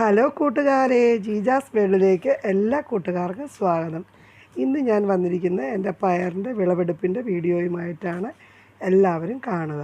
Hello കൂട്ടുകാരെ, ജീജാസ് വേൾഡിലേക്ക് എല്ലാ കൂട്ടുകാർക്കും സ്വാഗതം. ഇന്ന് ഞാൻ വന്നിരിക്കുന്നത് എൻ്റെ പയറിൻ്റെ വിളവെടുപ്പിൻ്റെ വീഡിയോയുമായിട്ടാണ്. എല്ലാവരും കാണുക.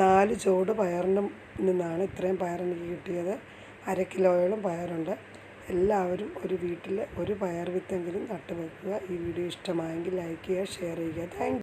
നാല് ചോട് പയറിൻ്റെ നിന്നാണ് ഇത്രയും പയർ എനിക്ക് കിട്ടിയത്. 1/2 കിലോയോളം പയറുണ്ട്. എല്ലാവരും ഒരു വീട്ടിൽ ഒരു പയർ വിത്തെങ്കിലും നട്ട് വെക്കുക. ഈ വീഡിയോ ഇഷ്ടമായെങ്കിൽ ലൈക്ക് ചെയ്യുക, ഷെയർ ചെയ്യുക. Thank you.